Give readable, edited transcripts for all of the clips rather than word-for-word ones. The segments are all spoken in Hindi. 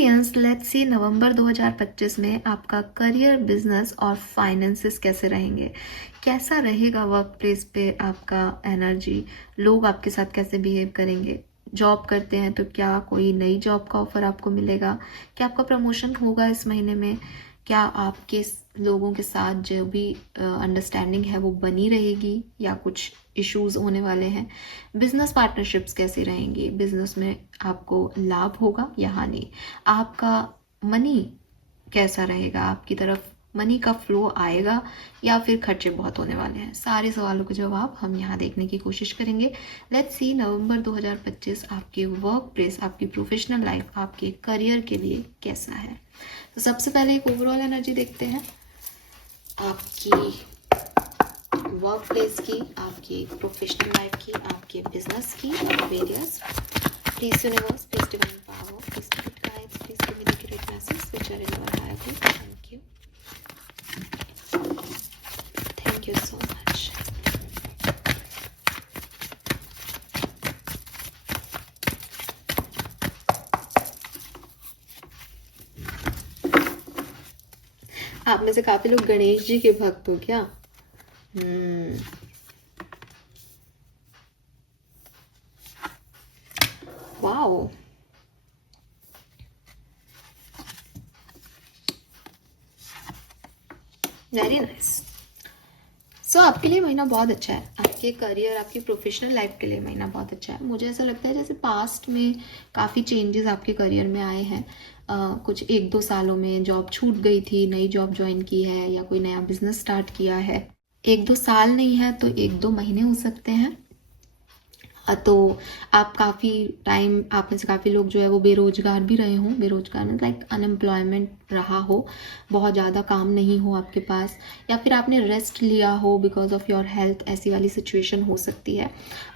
एक्वेरियंस, लेट्स सी नवंबर 2025 में आपका करियर, बिजनेस और फाइनेंसेस कैसे रहेंगे। कैसा रहेगा वर्क प्लेस पे आपका एनर्जी, लोग आपके साथ कैसे बिहेव करेंगे। जॉब करते हैं तो क्या कोई नई जॉब का ऑफर आपको मिलेगा, क्या आपका प्रमोशन होगा इस महीने में, क्या आपके लोगों के साथ जो भी अंडरस्टैंडिंग है वो बनी रहेगी या कुछ इश्यूज होने वाले हैं। बिजनेस पार्टनरशिप्स कैसी रहेंगी, बिजनेस में आपको लाभ होगा या हानि, आपका मनी कैसा रहेगा, आपकी तरफ मनी का फ्लो आएगा या फिर खर्चे बहुत होने वाले हैं। सारे सवालों के जवाब हम यहाँ देखने की कोशिश करेंगे। लेट्स सी नवंबर 2025 आपके वर्क प्लेस, आपकी प्रोफेशनल लाइफ, आपके करियर के लिए कैसा है। तो सबसे पहले एक ओवरऑल एनर्जी देखते हैं आपकी वर्क प्लेस की, आपकी प्रोफेशनल लाइफ की, आपके बिजनेस की और वेरियस। Please universe, please divine power, please spirit guides, please give me the great message which are in your higher please. Thank you, thank you so much. आप में से काफी लोग गणेश जी के भक्त हो क्या? Wow, very nice. सो आपके लिए महीना बहुत अच्छा है, आपके करियर, आपकी प्रोफेशनल लाइफ के लिए महीना बहुत अच्छा है। मुझे ऐसा लगता है जैसे पास्ट में काफ़ी चेंजेस आपके करियर में आए हैं। कुछ 1-2 सालों में जॉब छूट गई थी, नई जॉब ज्वाइन की है या कोई नया बिजनेस स्टार्ट किया है। 1-2 साल नहीं है तो 1-2 महीने हो सकते हैं। तो आप काफ़ी टाइम, आप में से काफ़ी लोग जो है वो बेरोजगार भी रहे हों। बेरोजगार मीन्स लाइक अनएम्प्लॉयमेंट रहा हो, बहुत ज़्यादा काम नहीं हो आपके पास, या फिर आपने रेस्ट लिया हो बिकॉज ऑफ योर हेल्थ, ऐसी वाली सिचुएशन हो सकती है।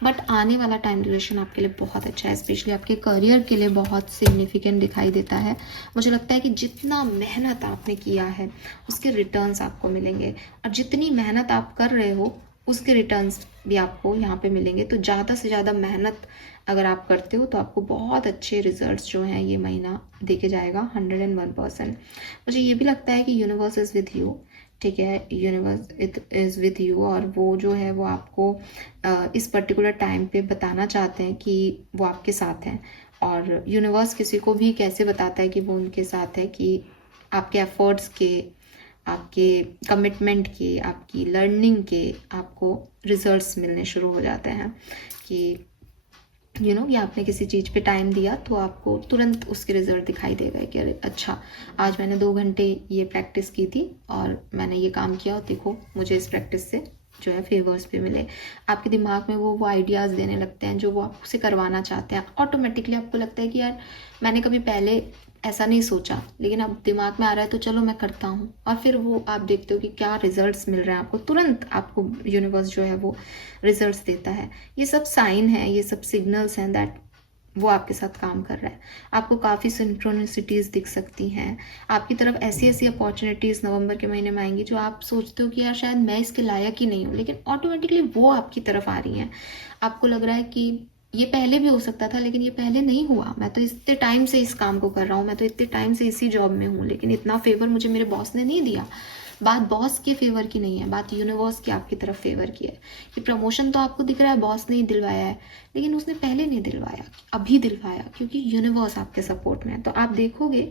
बट आने वाला टाइम ड्यूरेशन आपके लिए बहुत अच्छा है, स्पेशली आपके करियर के लिए बहुत सिग्निफिकेंट दिखाई देता है। मुझे लगता है कि जितना मेहनत आपने किया है उसके रिटर्न्स आपको मिलेंगे, और जितनी मेहनत आप कर रहे हो उसके रिटर्न्स भी आपको यहाँ पे मिलेंगे। तो ज़्यादा से ज़्यादा मेहनत अगर आप करते हो तो आपको बहुत अच्छे रिजल्ट्स जो हैं ये महीना देके जाएगा 101%। मुझे ये भी लगता है कि यूनिवर्स इज़ विथ यू, ठीक है, universe it is with you, और वो जो है वो आपको इस पर्टिकुलर टाइम पे बताना चाहते हैं कि वो आपके साथ हैं। और यूनिवर्स किसी को भी कैसे बताता है कि वो उनके साथ है, कि आपके एफर्ट्स के, आपके कमिटमेंट के, आपकी लर्निंग के आपको रिजल्ट्स मिलने शुरू हो जाते हैं। कि कि आपने किसी चीज़ पे टाइम दिया तो आपको तुरंत उसके रिजल्ट दिखाई देगा कि अरे अच्छा, आज मैंने 2 घंटे ये प्रैक्टिस की थी और मैंने ये काम किया और देखो मुझे इस प्रैक्टिस से जो है फेवर्स भी मिले। आपके दिमाग में वो आइडियाज़ देने लगते हैं जो वो आपसे करवाना चाहते हैं। ऑटोमेटिकली आपको लगता है कि यार मैंने कभी पहले ऐसा नहीं सोचा, लेकिन अब दिमाग में आ रहा है तो चलो मैं करता हूँ। और फिर वो आप देखते हो कि क्या रिजल्ट्स मिल रहे हैं आपको, तुरंत आपको यूनिवर्स जो है वो रिजल्ट्स देता है। ये सब साइन है, ये सब सिग्नल्स हैं दैट वो आपके साथ काम कर रहा है। आपको काफ़ी सिंक्रोनिसिटीज़ दिख सकती हैं, आपकी तरफ ऐसी ऐसी अपॉर्चुनिटीज़ नवंबर के महीने में आएंगी जो आप सोचते हो कि यार शायद मैं इसके लायक ही नहीं हूँ, लेकिन ऑटोमेटिकली वो आपकी तरफ आ रही हैं। आपको लग रहा है कि ये पहले भी हो सकता था लेकिन ये पहले नहीं हुआ, मैं तो इतने टाइम से इस काम को कर रहा हूँ, मैं तो इतने टाइम से इसी जॉब में हूँ, लेकिन इतना फेवर मुझे मेरे बॉस ने नहीं दिया। बात बॉस के फेवर की नहीं है, बात यूनिवर्स की आपकी तरफ फेवर की है। कि प्रमोशन तो आपको दिख रहा है बॉस ने ही दिलवाया है, लेकिन उसने पहले नहीं दिलवाया, अभी दिलवाया, क्योंकि यूनिवर्स आपके सपोर्ट में है। तो आप देखोगे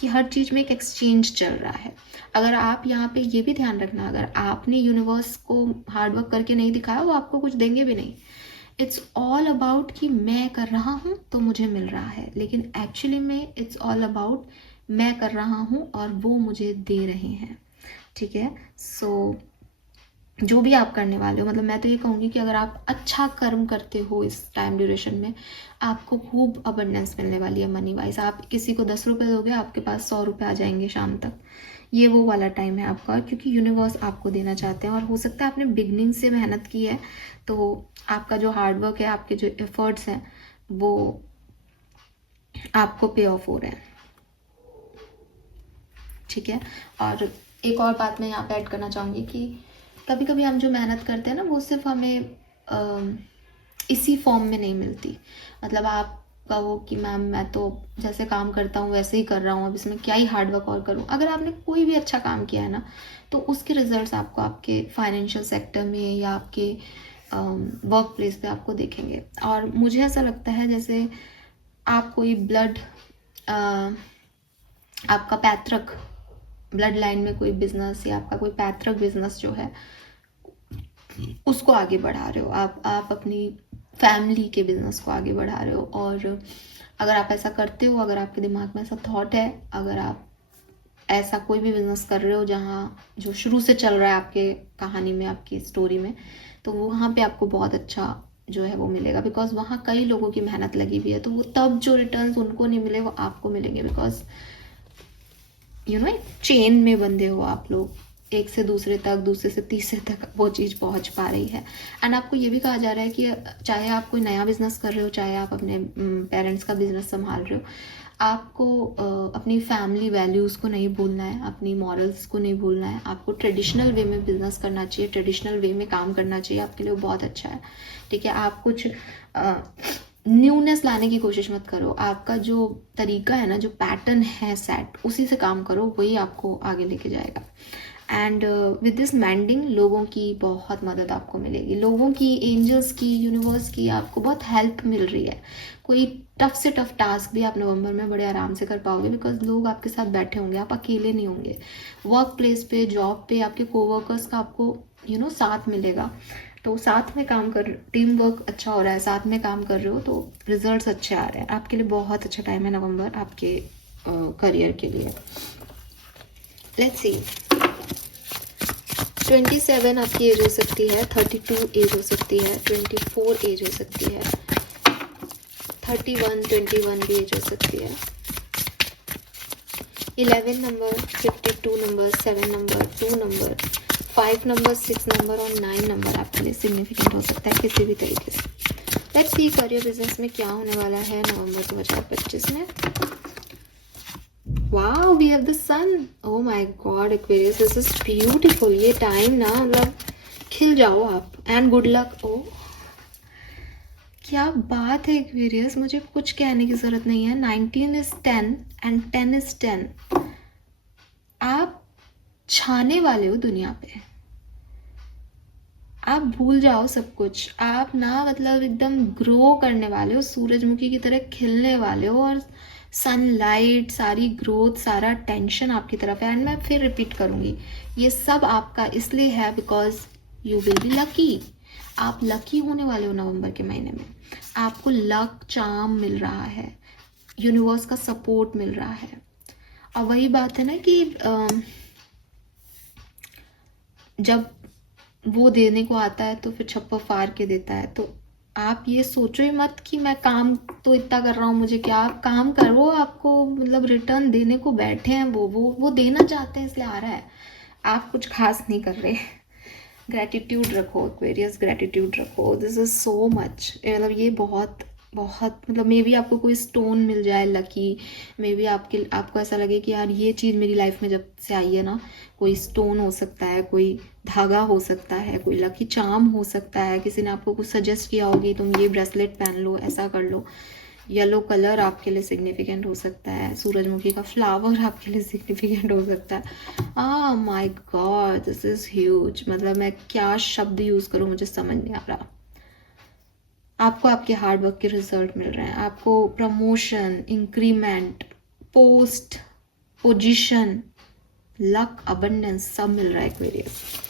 कि हर चीज़ में एक एक्सचेंज चल रहा है। अगर आप यहाँ पे ये भी ध्यान रखना, अगर आपने यूनिवर्स को हार्डवर्क करके नहीं दिखाया वो आपको कुछ देंगे भी नहीं। इट्स ऑल अबाउट कि मैं कर रहा हूँ तो मुझे मिल रहा है, लेकिन एक्चुअली में इट्स ऑल अबाउट मैं कर रहा हूँ और वो मुझे दे रहे हैं, ठीक है। सो जो भी आप करने वाले हो, मतलब मैं तो ये कहूँगी कि अगर आप अच्छा कर्म करते हो इस टाइम ड्यूरेशन में आपको खूब अबंडेंस मिलने वाली है मनी वाइज। आप किसी को 10 रुपये दोगे आपके पास 100 रुपये आ जाएंगे शाम तक। ये वो वाला टाइम है आपका, क्योंकि यूनिवर्स आपको देना चाहते हैं। और हो सकता है आपने बिगनिंग से मेहनत की है तो आपका जो हार्डवर्क है, आपके जो एफर्ट्स हैं वो आपको पे ऑफ हो रहे हैं, ठीक है। और एक और बात मैं यहाँ पे ऐड करना चाहूँगी कि कभी कभी हम जो मेहनत करते हैं ना वो सिर्फ हमें इसी फॉर्म में नहीं मिलती। मतलब आप कहो कि मैम मैं तो जैसे काम करता हूँ वैसे ही कर रहा हूँ, अब इसमें क्या ही हार्ड वर्क और करूँ। अगर आपने कोई भी अच्छा काम किया है ना, तो उसके रिजल्ट्स आपको आपके फाइनेंशियल सेक्टर में या आपके वर्क प्लेस पे आपको देखेंगे। और मुझे ऐसा लगता है जैसे आप कोई ब्लड आपका पैतृक ब्लड लाइन में कोई बिजनेस या आपका कोई पैतृक बिजनेस जो है उसको आगे बढ़ा रहे हो, आप अपनी फैमिली के बिजनेस को आगे बढ़ा रहे हो। और अगर आप ऐसा करते हो, अगर आपके दिमाग में ऐसा थॉट है, अगर आप ऐसा कोई भी बिजनेस कर रहे हो जहाँ जो शुरू से चल रहा है आपके कहानी में, आपकी स्टोरी में, तो वहाँ पे आपको बहुत अच्छा जो है वो मिलेगा। बिकॉज वहाँ कई लोगों की मेहनत लगी हुई है, तो वो तब जो रिटर्न्स उनको नहीं मिले वो आपको मिलेंगे। बिकॉज एक चेन में बंधे हो आप लोग, एक से दूसरे तक, दूसरे से तीसरे तक वो चीज़ पहुंच पा रही है। एंड आपको ये भी कहा जा रहा है कि चाहे आप कोई नया बिजनेस कर रहे हो, चाहे आप अपने पेरेंट्स का बिजनेस संभाल रहे हो, आपको अपनी फैमिली वैल्यूज़ को नहीं भूलना है, अपनी मॉरल्स को नहीं भूलना है। आपको ट्रेडिशनल वे में बिजनेस करना चाहिए, ट्रेडिशनल वे में काम करना चाहिए, आपके लिए वो बहुत अच्छा है। ठीक है, आप कुछ न्यूनेस लाने की कोशिश मत करो। आपका जो तरीका है ना, जो पैटर्न है सेट, उसी से काम करो, वही आपको आगे लेके जाएगा। एंड विद दिस मैंडिंग लोगों की बहुत मदद आपको मिलेगी, लोगों की, एंजल्स की, यूनिवर्स की आपको बहुत हेल्प मिल रही है। कोई टफ से टफ टास्क भी आप नवंबर में बड़े आराम से कर पाओगे, बिकॉज लोग आपके साथ बैठे होंगे, आप अकेले नहीं होंगे। वर्क प्लेस पे, जॉब पे आपके कोवर्कर्स का आपको साथ मिलेगा। तो साथ में काम कर, टीम वर्क अच्छा हो रहा है, साथ में काम कर रहे हो, तो रिजल्ट्स अच्छे आ रहे हैं। आपके लिए बहुत अच्छा टाइम है नवंबर आपके करियर के लिए। लेट्स सी, 27 आपकी एज हो सकती है, 32 एज हो सकती है, 24 एज हो सकती है, 31, 21 भी एज हो सकती है। 11 number, 52 number, 7 number, 2 number, 5 number, 6 number और 9 नंबर आपके लिए सिग्निफिकेंट हो सकता है किसी भी तरीके से। लेट्स सी करियर बिजनेस में क्या होने वाला है नवंबर 2025 में। Wow, we have the sun. Oh my god Aquarius, this is beautiful. ये टाइम ना, मतलब खिल जाओ आप। And good luck. ओ क्या बात है एक्वेरियस, मुझे कुछ कहने की जरूरत नहीं है। 19 इज 10 एंड 10 इज 10। आप छाने वाले हो दुनिया पे, आप भूल जाओ सब कुछ। आप ना मतलब एकदम ग्रो करने वाले हो, सूरजमुखी की तरह खिलने वाले हो। और सनलाइट, सारी ग्रोथ, सारा टेंशन आपकी तरफ है। एंड मैं फिर रिपीट करूंगी, ये सब आपका इसलिए है because you will be lucky. आप लकी होने वाले हो नवंबर के महीने में। आपको लक, चार्म मिल रहा है, यूनिवर्स का सपोर्ट मिल रहा है। और वही बात है ना कि जब वो देने को आता है तो फिर छप्पर फाड़ के देता है। तो आप ये सोचो ही मत कि मैं काम तो इतना कर रहा हूँ, मुझे क्या। आप काम करो, आपको मतलब रिटर्न देने को बैठे हैं, वो देना चाहते हैं इसलिए आ रहा है। आप कुछ खास नहीं कर रहे। ग्रैटिट्यूड रखो एक्वेरियस, ग्रैटिट्यूड रखो। दिस इज सो मच, मतलब ये बहुत बहुत, मतलब मे बी आपको कोई स्टोन मिल जाए लकी। मे बी आपको ऐसा लगे कि यार ये चीज़ मेरी लाइफ में जब से आई है ना, कोई स्टोन हो सकता है, कोई धागा हो सकता है, कोई लकी चार्म हो सकता है। किसी ने आपको कुछ सजेस्ट किया होगी, तुम ये ब्रेसलेट पहन लो, ऐसा कर लो। येलो कलर आपके लिए सिग्निफिकेंट हो सकता है, सूरजमुखी का फ्लावर आपके लिए सिग्निफिकेंट हो सकता है। My God, this is huge. मतलब मैं क्या शब्द यूज़ करूँ, मुझे समझ नहीं आ रहा। आपको आपके हार्ड वर्क के रिजल्ट मिल रहे हैं। आपको promotion, increment, post, position, luck, abundance सब मिल रहा है एक्वेरियस।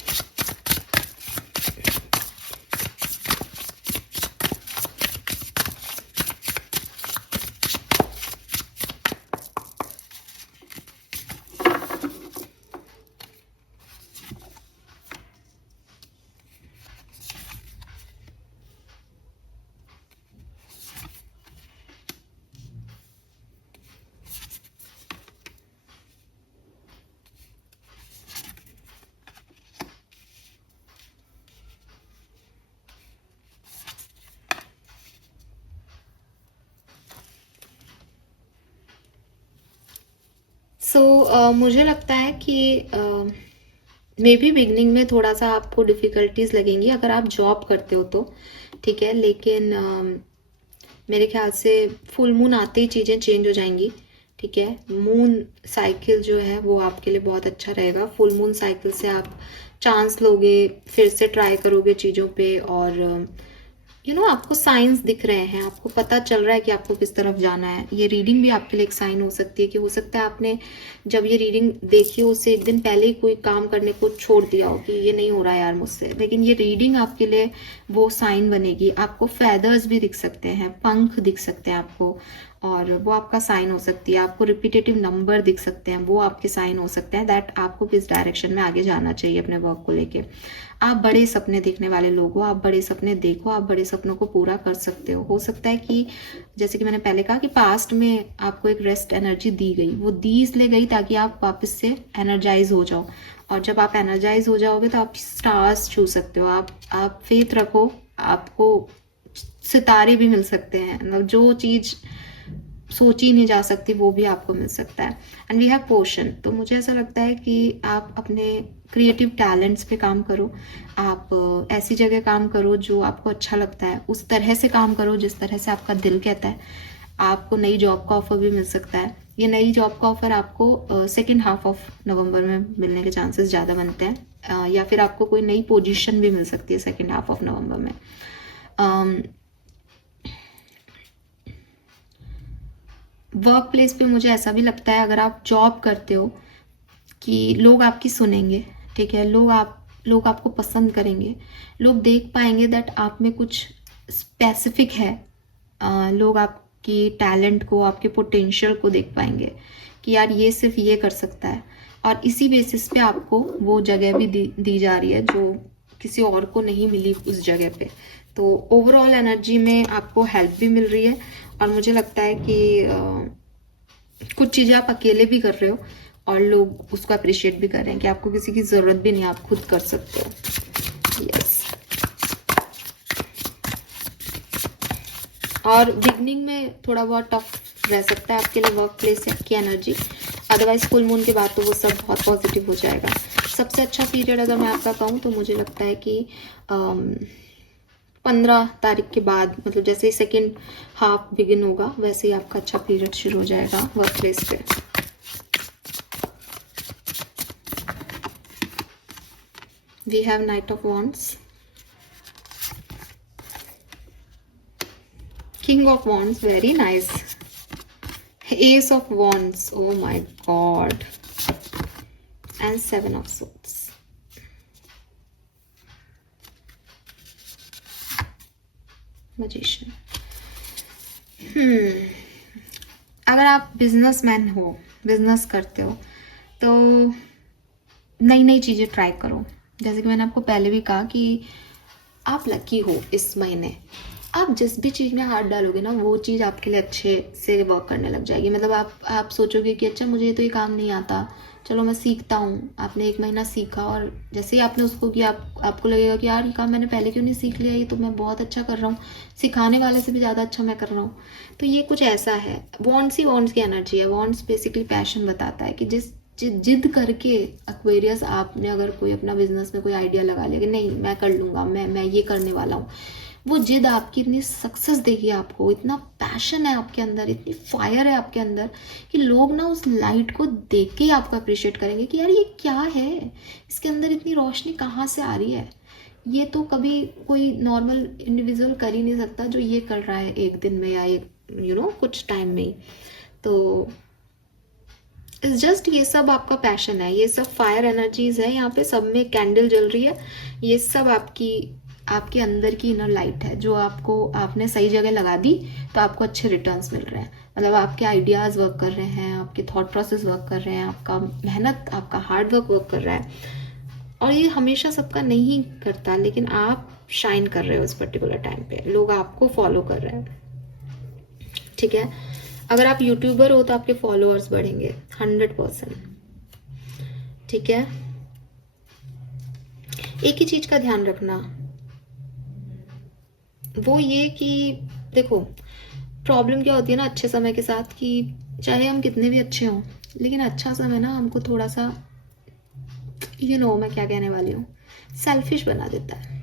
मुझे लगता है कि मे बी बिगनिंग में थोड़ा सा आपको डिफ़िकल्टीज लगेंगी अगर आप जॉब करते हो तो, ठीक है। लेकिन मेरे ख्याल से फुल मून आते ही चीज़ें चेंज हो जाएंगी, ठीक है। मून साइकिल जो है वो आपके लिए बहुत अच्छा रहेगा। फुल मून साइकिल से आप चांस लोगे, फिर से ट्राई करोगे चीज़ों पे, और आपको साइंस दिख रहे हैं, आपको पता चल रहा है कि आपको किस तरफ जाना है। ये रीडिंग भी आपके लिए एक साइन हो सकती है कि हो सकता है आपने जब ये रीडिंग देखी हो उससे एक दिन पहले ही कोई काम करने को छोड़ दिया हो कि ये नहीं हो रहा है यार मुझसे, लेकिन ये रीडिंग आपके लिए वो साइन बनेगी। आपको फेदर्स भी दिख सकते हैं, पंख दिख सकते हैं आपको, और वो आपका साइन हो सकती है। आपको रिपीटेटिव नंबर दिख सकते हैं, वो आपके साइन हो सकते हैं दैट आपको किस डायरेक्शन में आगे जाना चाहिए अपने वर्क को लेके। आप बड़े सपने देखने वाले लोग हो, आप बड़े सपने देखो, आप बड़े सपनों को पूरा कर सकते हो सकता है कि जैसे कि मैंने पहले कहा कि पास्ट में आपको एक रेस्ट एनर्जी दी गई, वो दी इसलिए गई ताकि आप वापस से एनर्जाइज हो जाओ, और जब आप एनर्जाइज हो जाओगे तो आप स्टार्स छू सकते हो। आप फेथ रखो, आपको सितारे भी मिल सकते हैं, मतलब जो चीज़ सोची नहीं जा सकती वो भी आपको मिल सकता है। एंड वी हैव पोशन। तो मुझे ऐसा लगता है कि आप अपने क्रिएटिव टैलेंट्स पे काम करो, आप ऐसी जगह काम करो जो आपको अच्छा लगता है, उस तरह से काम करो जिस तरह से आपका दिल कहता है। आपको नई जॉब का ऑफर भी मिल सकता है। ये नई जॉब का ऑफर आपको सेकेंड हाफ ऑफ नवंबर में मिलने के चांसेस ज़्यादा बनते हैं, या फिर आपको कोई नई पोजीशन भी मिल सकती है सेकेंड हाफ ऑफ नवंबर में। वर्क प्लेस पे मुझे ऐसा भी लगता है, अगर आप जॉब करते हो, कि लोग आपकी सुनेंगे, ठीक है। लोग आपको पसंद करेंगे, लोग देख पाएंगे दैट आप में कुछ स्पेसिफिक है। लोग आपकी टैलेंट को, आपके पोटेंशियल को देख पाएंगे कि यार ये सिर्फ ये कर सकता है, और इसी बेसिस पे आपको वो जगह भी दी जा रही है जो किसी और को नहीं मिली उस जगह पे। तो ओवरऑल एनर्जी में आपको हेल्प भी मिल रही है, और मुझे लगता है कि कुछ चीज़ें आप अकेले भी कर रहे हो और लोग उसको अप्रिशिएट भी कर रहे हैं कि आपको किसी की ज़रूरत भी नहीं, आप खुद कर सकते हो। यस। और बिगनिंग में थोड़ा बहुत टफ रह सकता है आपके लिए वर्क प्लेस की एनर्जी, अदरवाइज फुल मून के बाद तो वो सब बहुत पॉजिटिव हो जाएगा। सबसे अच्छा पीरियड अगर मैं आपका कहूँ तो मुझे लगता है कि 15 तारीख के बाद, मतलब जैसे ही सेकेंड हाफ बिगिन होगा वैसे ही आपका अच्छा पीरियड शुरू हो जाएगा वर्क प्लेस पे। We have knight of wands, king of wands, very nice, ace of wands, oh my god, and 7 of swords. Magician. अगर आप बिजनेसमैन हो, बिजनेस करते हो, तो नई नई चीज़ें ट्राई करो। जैसे कि मैंने आपको पहले भी कहा कि आप लकी हो इस महीने, आप जिस भी चीज़ में हाथ डालोगे ना वो चीज़ आपके लिए अच्छे से वर्क करने लग जाएगी। मतलब आप सोचोगे कि अच्छा मुझे तो ये काम नहीं आता, चलो मैं सीखता हूँ। आपने 1 महीना सीखा और जैसे ही आपने उसको किया आपको लगेगा कि यार ये काम मैंने पहले क्यों नहीं सीख लिया, ये तो मैं बहुत अच्छा कर रहा हूँ, सिखाने वाले से भी ज़्यादा अच्छा मैं कर रहा हूँ। तो ये कुछ ऐसा है, वॉन्ड्स ही वॉन्ड्स की एनर्जी है। वॉन्ड्स बेसिकली पैशन बताता है कि जिद करके एक्वेरियस, आपने अगर कोई अपना बिजनेस में कोई आइडिया लगा लिया कि नहीं मैं कर लूँगा, मैं ये करने वाला हूँ, वो जिद आपकी इतनी सक्सेस देगी आपको, इतना पैशन है आपके अंदर, इतनी फायर है आपके अंदर कि लोग ना उस लाइट को देख के ही आपको अप्रिशिएट करेंगे कि यार ये क्या है, इसके अंदर इतनी रोशनी कहाँ से आ रही है, ये तो कभी कोई नॉर्मल इंडिविजुअल कर ही नहीं सकता जो ये कर रहा है एक दिन में या एक कुछ टाइम में ही। तो इट्स जस्ट ये सब आपका पैशन है, ये सब फायर एनर्जीज है, यहाँ पे सब में कैंडल जल रही है, ये सब आपके अंदर की इनर लाइट है जो आपने सही जगह लगा दी तो आपको अच्छे रिटर्न्स मिल रहे हैं। मतलब आपके आइडियाज़ वर्क कर रहे हैं, आपके थॉट प्रोसेस वर्क कर रहे हैं, आपका मेहनत, आपका हार्ड वर्क कर रहा है। और ये हमेशा सबका नहीं करता, लेकिन आप शाइन कर रहे हो इस पर्टिकुलर टाइम पे, लोग आपको फॉलो कर रहे हैं, ठीक है। अगर आप यूट्यूबर हो तो आपके फॉलोअर्स बढ़ेंगे 100%, ठीक है। एक ही चीज का ध्यान रखना, वो ये कि देखो प्रॉब्लम क्या होती है ना अच्छे समय के साथ, कि चाहे हम कितने भी अच्छे हों लेकिन अच्छा समय ना हमको थोड़ा सा मैं क्या कहने वाली हूँ, सेल्फिश बना देता है।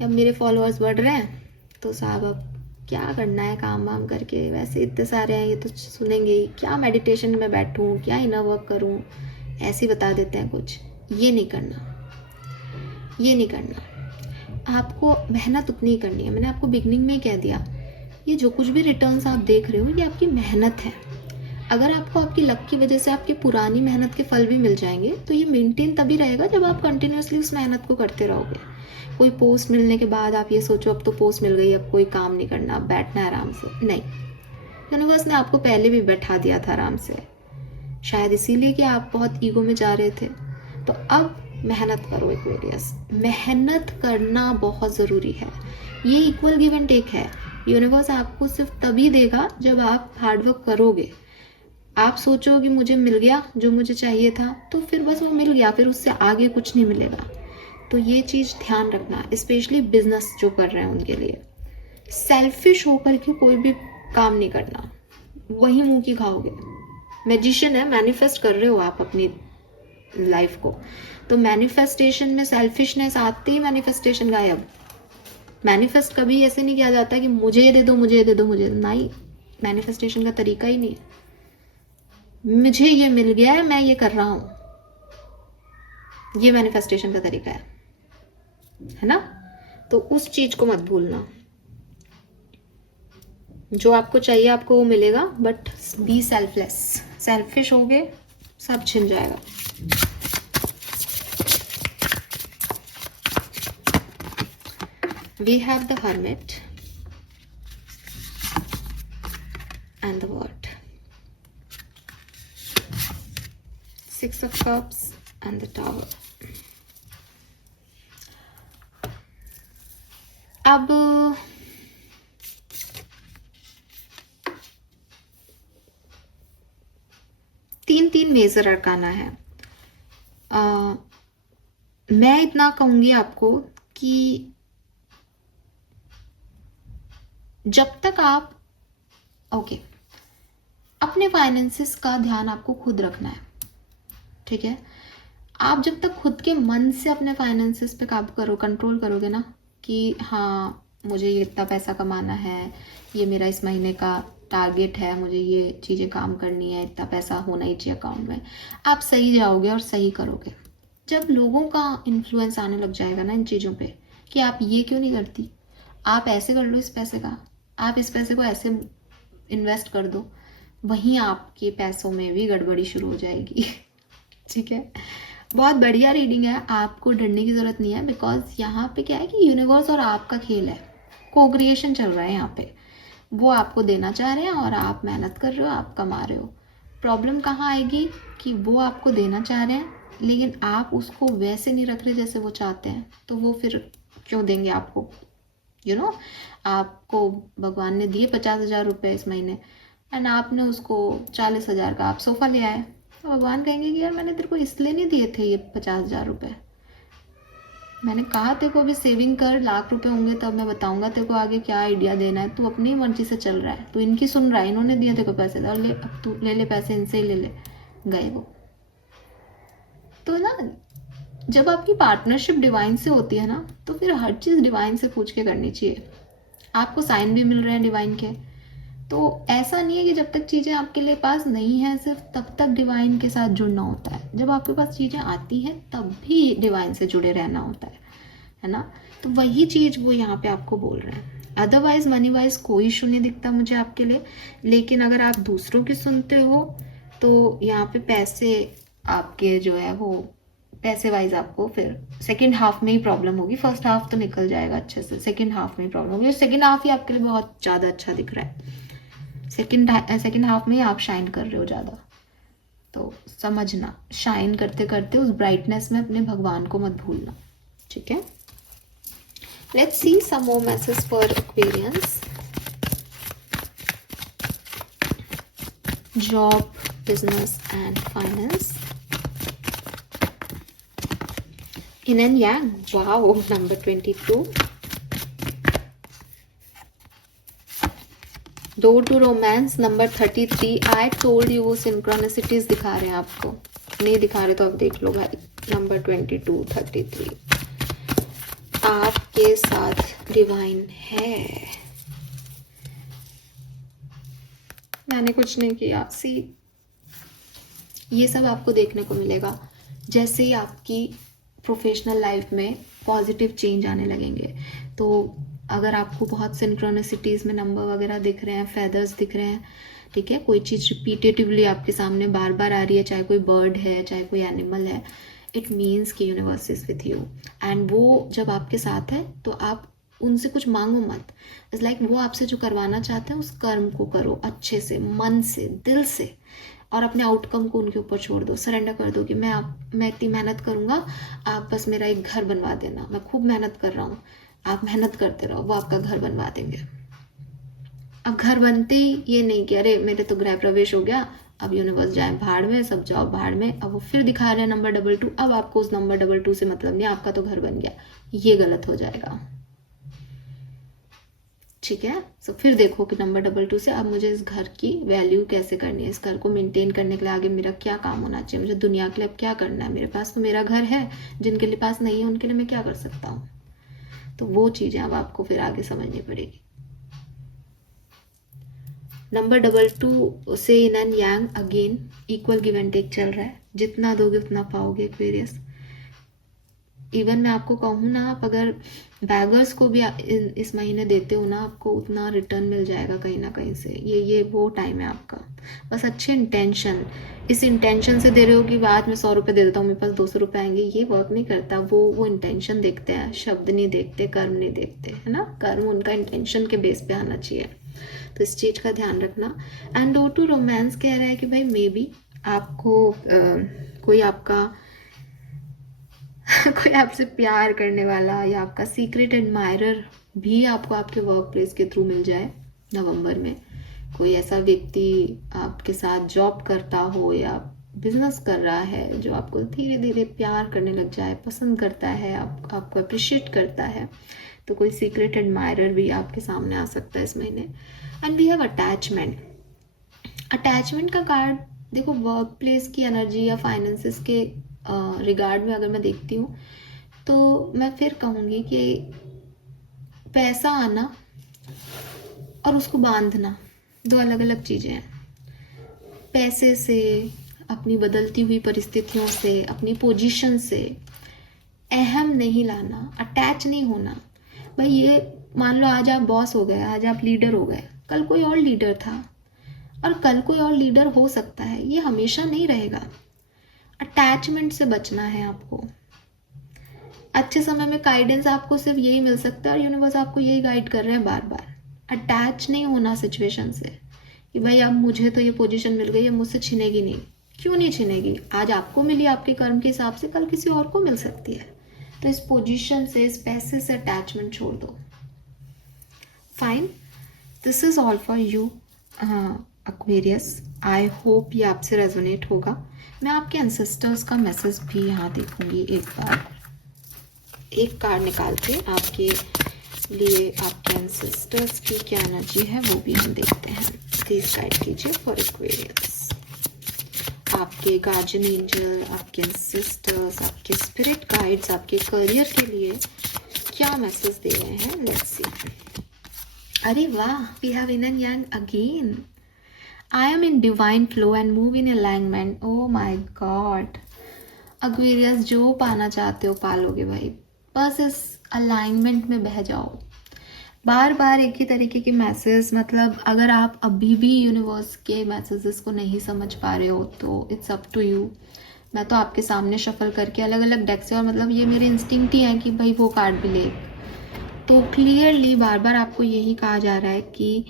या मेरे फॉलोअर्स बढ़ रहे हैं तो साहब अब क्या करना है काम वाम करके, वैसे इतने सारे हैं ये तो सुनेंगे ही, क्या मेडिटेशन में बैठूं, क्या इनर वर्क करूं, ऐसे ही बता देते हैं कुछ। ये नहीं करना, ये नहीं करना। आपको मेहनत उतनी ही करनी है। मैंने आपको बिगनिंग में ही कह दिया, ये जो कुछ भी रिटर्न्स आप देख रहे हो ये आपकी मेहनत है। अगर आपको आपकी लक की वजह से आपकी पुरानी मेहनत के फल भी मिल जाएंगे तो ये मेंटेन तभी रहेगा जब आप कंटिन्यूअसली उस मेहनत को करते रहोगे। कोई पोस्ट मिलने के बाद आप ये सोचो अब तो पोस्ट मिल गई, अब कोई काम नहीं करना, अब बैठना है आराम से, नहीं। यूनिवर्स ने आपको पहले भी बैठा दिया था आराम से, शायद इसीलिए कि आप बहुत ईगो में जा रहे थे। तो अब मेहनत करो एक्वेरियस, मेहनत करना बहुत ज़रूरी है। ये इक्वल गिव एंड टेक है। यूनिवर्स आपको सिर्फ तभी देगा जब आप हार्डवर्क करोगे। आप सोचो कि मुझे मिल गया जो मुझे चाहिए था तो फिर बस वो मिल गया, फिर उससे आगे कुछ नहीं मिलेगा। तो ये चीज़ ध्यान रखना, स्पेशली बिजनेस जो कर रहे हैं उनके लिए। सेल्फिश होकर के कोई भी काम नहीं करना, वही मुंह की खाओगे। मैजिशियन है, मैनिफेस्ट कर रहे हो आप अपनी लाइफ को, तो मैनिफेस्टेशन में सेल्फिशनेस आते ही मैनिफेस्टेशन गायब। मैनिफेस्ट कभी ऐसे नहीं किया जाता कि मुझे ये दे दो, मुझे ये दे दो, मुझे नहीं। मैनिफेस्टेशन का तरीका ही नहीं है मुझे ये मिल गया है मैं ये कर रहा हूं, ये मैनिफेस्टेशन का तरीका है ना। तो उस चीज को मत भूलना, जो आपको चाहिए आपको वो मिलेगा, बट बी सेल्फलेस। सेल्फिश होगे सब छिन जाएगा। We have the Hermit and the Word, Six of Cups and the Tower. अब तीन मेजर अरकाना है। मैं इतना कहूंगी आपको कि जब तक आप अपने फाइनेंसेस का ध्यान आपको खुद रखना है, ठीक है। आप जब तक खुद के मन से अपने फाइनेंसेस पे काबू कंट्रोल करोगे ना कि हाँ मुझे ये इतना पैसा कमाना है, ये मेरा इस महीने का टारगेट है, मुझे ये चीज़ें काम करनी है, इतना पैसा होना ही चाहिए अकाउंट में, आप सही जाओगे और सही करोगे। जब लोगों का इन्फ्लुएंस आने लग जाएगा ना इन चीज़ों पे कि आप ये क्यों नहीं करती, आप ऐसे कर लो इस पैसे का, आप इस पैसे को ऐसे इन्वेस्ट कर दो, वहीं आपके पैसों में भी गड़बड़ी शुरू हो जाएगी। ठीक है, बहुत बढ़िया रीडिंग है, आपको डरने की ज़रूरत नहीं है। बिकॉज यहाँ पे क्या है कि यूनिवर्स और आपका खेल है, को क्रिएशन चल रहा है यहाँ पे। वो आपको देना चाह रहे हैं और आप मेहनत कर रहे हो, आप कमा रहे हो। प्रॉब्लम कहाँ आएगी कि वो आपको देना चाह रहे हैं लेकिन आप उसको वैसे नहीं रख रहे जैसे वो चाहते हैं, तो वो फिर क्यों देंगे आपको। आपको भगवान ने दिए 50,000 रुपये इस महीने एंड आपने उसको 40,000 का आप सोफ़ा ले आए, तो भगवान कहेंगे कि यार मैंने तेरे को इसलिए नहीं दिए थे ये 50,000 रुपये, मैंने कहा तेरे को अभी सेविंग कर, लाख रुपए होंगे तब मैं बताऊंगा तेरे को आगे क्या आइडिया देना है, तू अपनी मर्जी से चल रहा है, तू इनकी सुन रहा है, इन्होंने दिए तेरे को पैसे और ले, अब तू ले पैसे इनसे ही ले ले, गए वो। तो ना जब आपकी पार्टनरशिप डिवाइन से होती है ना तो फिर हर चीज़ डिवाइन से पूछ के करनी चाहिए। आपको साइन भी मिल रहे हैं डिवाइन के, तो ऐसा नहीं है कि जब तक चीज़ें आपके लिए पास नहीं है सिर्फ तब तक डिवाइन के साथ जुड़ना होता है। जब आपके पास चीज़ें आती हैं तब भी डिवाइन से जुड़े रहना होता है ना। तो वही चीज़ वो यहाँ पे आपको बोल रहे हैं। अदरवाइज मनी वाइज कोई इशू नहीं दिखता मुझे आपके लिए, लेकिन अगर आप दूसरों की सुनते हो तो यहाँ पे पैसे आपके जो है वो पैसे वाइज आपको फिर सेकेंड हाफ में ही प्रॉब्लम होगी। फर्स्ट हाफ तो निकल जाएगा अच्छे से, सेकेंड हाफ में ही प्रॉब्लम होगी। सेकेंड हाफ ही आपके लिए बहुत ज़्यादा अच्छा दिख रहा है, सेकेंड हाफ में आप शाइन कर रहे हो ज़्यादा। तो समझना, शाइन करते करते उस ब्राइटनेस में अपने भगवान को मत भूलना, ठीक है। Let's see some more message for Aquarians. Job, business and finance, yin and yang. Wow, number 22. Door to romance, number 33. I told you वो synchronicities दिखा रहे हैं आपको, नहीं दिखा रहे तो अब देख लो भाई। नंबर 22, 33 आपके साथ डिवाइन है। मैंने कुछ नहीं किया। सी, ये सब आपको देखने को मिलेगा जैसे ही आपकी प्रोफेशनल लाइफ में पॉजिटिव चेंज आने लगेंगे। तो अगर आपको बहुत सिंक्रोनिसिटीज़ में नंबर वगैरह दिख रहे हैं, फेदर्स दिख रहे हैं, ठीक है, कोई चीज़ रिपीटेटिवली आपके सामने बार बार आ रही है, चाहे कोई बर्ड है, चाहे कोई एनिमल है, इट मीन्स कि universe is with you. And वो जब आपके साथ है तो आप उनसे कुछ मांगो मत। इट्स लाइक वो आपसे जो करवाना चाहते हैं उस कर्म को करो अच्छे से, मन से, दिल से, और अपने आउटकम को उनके ऊपर छोड़ दो, सरेंडर कर दो कि मैं इतनी मेहनत करूँगा, आप बस मेरा एक घर बनवा देना, मैं खूब मेहनत कर रहा हूँ, आप मेहनत करते रहो, वो आपका घर बनवा देंगे। अब घर बनते ही ये नहीं कि अरे मेरे तो गृह प्रवेश हो गया, अब यूनिवर्स जाए भाड़ में, सब जाओ भाड़ में, अब वो फिर दिखा रहे हैं नंबर 22, अब आपको उस नंबर 22 से मतलब नहीं, आपका तो घर बन गया। ये गलत हो जाएगा, ठीक है। सो फिर देखो कि नंबर 22 से अब मुझे इस घर की वैल्यू कैसे करनी है, इस घर को मेंटेन करने के लिए आगे मेरा क्या काम होना चाहिए, मुझे दुनिया के लिए अब क्या करना है। मेरे पास तो मेरा घर है, जिनके लिए पास नहीं है उनके लिए मैं क्या कर सकता हूँ। तो वो चीज़ें अब आपको फिर आगे समझनी पड़ेगी। नंबर 22 से yin and yang again equal give and take चल रहा है, जितना दोगे उतना पाओगे एक्वेरियस। इवन मैं आपको कहूँ ना, आप अगर बैगर्स को भी इस महीने देते हो ना, आपको उतना रिटर्न मिल जाएगा कहीं ना कहीं से। ये वो टाइम है आपका। बस अच्छे इंटेंशन, इस इंटेंशन से दे रहे हो कि बाद में 100 रुपये दे देता हूँ, मेरे पास 200 रुपये आएंगे, ये वर्क नहीं करता। वो इंटेंशन देखते हैं, शब्द नहीं देखते, कर्म नहीं देखते, है ना। कर्म उनका इंटेंशन के बेस पे आना चाहिए, तो इस चीज़ का ध्यान रखना। एंड डो टू रोमांस कह रहा है कि भाई मे बी आपको कोई आपसे प्यार करने वाला या आपका सीक्रेट एडमायरर भी आपको आपके वर्क प्लेस के थ्रू मिल जाए नवंबर में। कोई ऐसा व्यक्ति आपके साथ जॉब करता हो या बिजनेस कर रहा है जो आपको धीरे धीरे प्यार करने लग जाए, पसंद करता है, आपको अप्रिशिएट करता है। तो कोई सीक्रेट एडमायरर भी आपके सामने आ सकता है इस महीने। एंड वी हैव अटैचमेंट का कार्ड। देखो, वर्क प्लेस की एनर्जी या फाइनेंसेस के रिगार्ड में अगर मैं देखती हूँ तो मैं फिर कहूँगी कि पैसा आना और उसको बांधना दो अलग अलग चीज़ें हैं। पैसे से, अपनी बदलती हुई परिस्थितियों से, अपनी पोजीशन से अहम नहीं लाना, अटैच नहीं होना। भाई ये मान लो आज आप बॉस हो गए, आज आप लीडर हो गए, कल कोई और लीडर था और कल कोई और लीडर हो सकता है, ये हमेशा नहीं रहेगा। अटैचमेंट से बचना है आपको। अच्छे समय में गाइडेंस आपको सिर्फ यही मिल सकता है और यूनिवर्स आपको यही गाइड कर रहे हैं बार बार। अटैच नहीं होना सिचुएशन से कि भाई अब मुझे तो ये पोजीशन मिल गई है, मुझसे छिनेगी नहीं। क्यों नहीं छिनेगी? आज आपको मिली आपके कर्म के हिसाब से, कल किसी और को मिल सकती है। तो इस पोजीशन से, इस पैसे से अटैचमेंट छोड़ दो। Fine, this is all for you Aquarius. I hope ये आपसे रेजोनेट होगा। मैं आपके एंसेस्टर्स का मैसेज भी यहाँ देखूंगी एक बार। एक कार्ड निकाल के आपके लिए आपके एंसेस्टर्स की क्या एनर्जी है वो भी हम देखते हैं। प्लीज गाइड कीजिए फॉर एक्वेरियस। आपके गार्जियन एंजल, आपके एंसेस्टर्स, आपके स्पिरिट गाइड्स आपके करियर के लिए क्या मैसेज दे रहे हैं। Let's see. अरे वाह, we have yin and yang again. I am in divine flow and move in alignment. Oh my God. Aquarius, जो पाना चाहते हो पालोगे भाई। बस इस अलाइनमेंट में बह जाओ। बार बार एक ही तरीके के मैसेज, मतलब अगर आप अभी भी यूनिवर्स के मैसेजेस को नहीं समझ पा रहे हो तो इट्स अप टू यू। मैं तो आपके सामने शफल करके अलग अलग डेक से, और मतलब ये मेरे इंस्टिंक्ट ही है कि भाई वो कार्ड भी ले। तो क्लियरली बार बार आपको यही कहा जा रहा है कि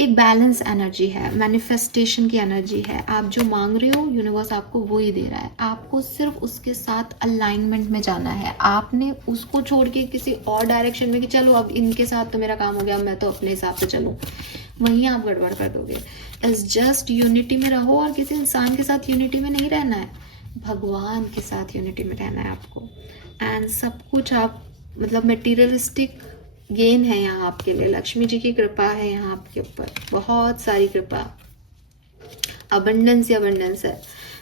एक बैलेंस एनर्जी है, मैनिफेस्टेशन की एनर्जी है। आप जो मांग रहे हो यूनिवर्स आपको वो ही दे रहा है। आपको सिर्फ उसके साथ अलाइनमेंट में जाना है। आपने उसको छोड़ के किसी और डायरेक्शन में कि चलो अब इनके साथ तो मेरा काम हो गया, मैं तो अपने हिसाब से चलूँ, वहीं आप गड़बड़ कर दोगे। इस जस्ट यूनिटी में रहो, और किसी इंसान के साथ यूनिटी में नहीं रहना है, भगवान के साथ यूनिटी में रहना है आपको। एंड सब कुछ आप मतलब मटेरियलिस्टिक गेन है यहाँ आपके लिए। लक्ष्मी जी की कृपा है यहाँ आपके ऊपर, बहुत सारी कृपा, अबंडेंस ही अबंडेंस है।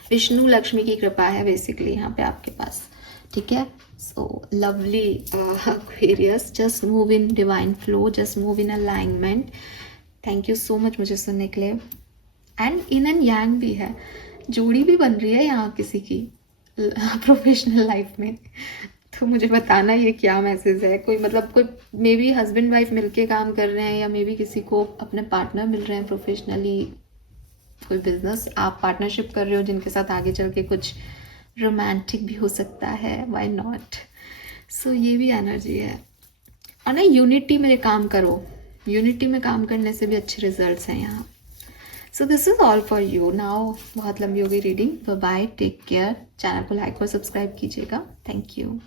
विष्णु लक्ष्मी की कृपा है बेसिकली यहाँ पे आपके पास, ठीक है। So lovely Aquarius, just move in divine flow, just move in alignment. Thank you so much मुझे सुनने के लिए। एंड इन एंड यांग भी है, जोड़ी भी बन रही है यहाँ किसी की प्रोफेशनल लाइफ में। तो मुझे बताना ये क्या मैसेज है। कोई मतलब कोई मे बी हस्बैंड वाइफ मिलके काम कर रहे हैं, या मे बी किसी को अपने पार्टनर मिल रहे हैं प्रोफेशनली, कोई बिजनेस आप पार्टनरशिप कर रहे हो जिनके साथ आगे चल के कुछ रोमांटिक भी हो सकता है, व्हाई नॉट। सो ये भी एनर्जी है। और ना यूनिटी में काम करो, यूनिटी में काम करने से भी अच्छे रिजल्ट्स हैं यहाँ। So this is all for you now. बहुत लंबी हो गई reading. Bye bye, take care. Channel को लाइक और सब्सक्राइब कीजिएगा। Thank you.